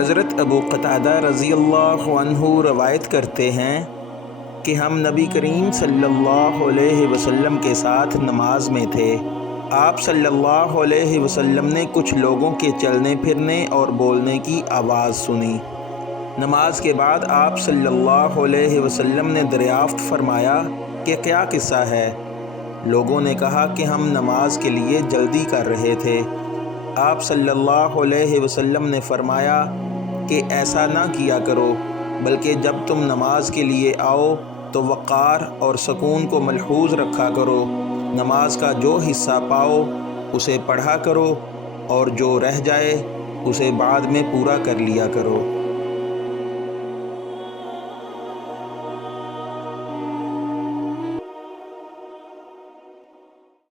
حضرت ابو قتادہ رضی اللہ عنہ روایت کرتے ہیں کہ ہم نبی کریم صلی اللہ علیہ وسلم کے ساتھ نماز میں تھے۔ آپ صلی اللہ علیہ وسلم نے کچھ لوگوں کے چلنے پھرنے اور بولنے کی آواز سنی۔ نماز کے بعد آپ صلی اللہ علیہ وسلم نے دریافت فرمایا کہ کیا قصہ ہے؟ لوگوں نے کہا کہ ہم نماز کے لیے جلدی کر رہے تھے۔ آپ صلی اللہ علیہ وسلم نے فرمایا کہ ایسا نہ کیا کرو، بلکہ جب تم نماز کے لیے آؤ تو وقار اور سکون کو ملحوظ رکھا کرو۔ نماز کا جو حصہ پاؤ اسے پڑھا کرو اور جو رہ جائے اسے بعد میں پورا کر لیا کرو۔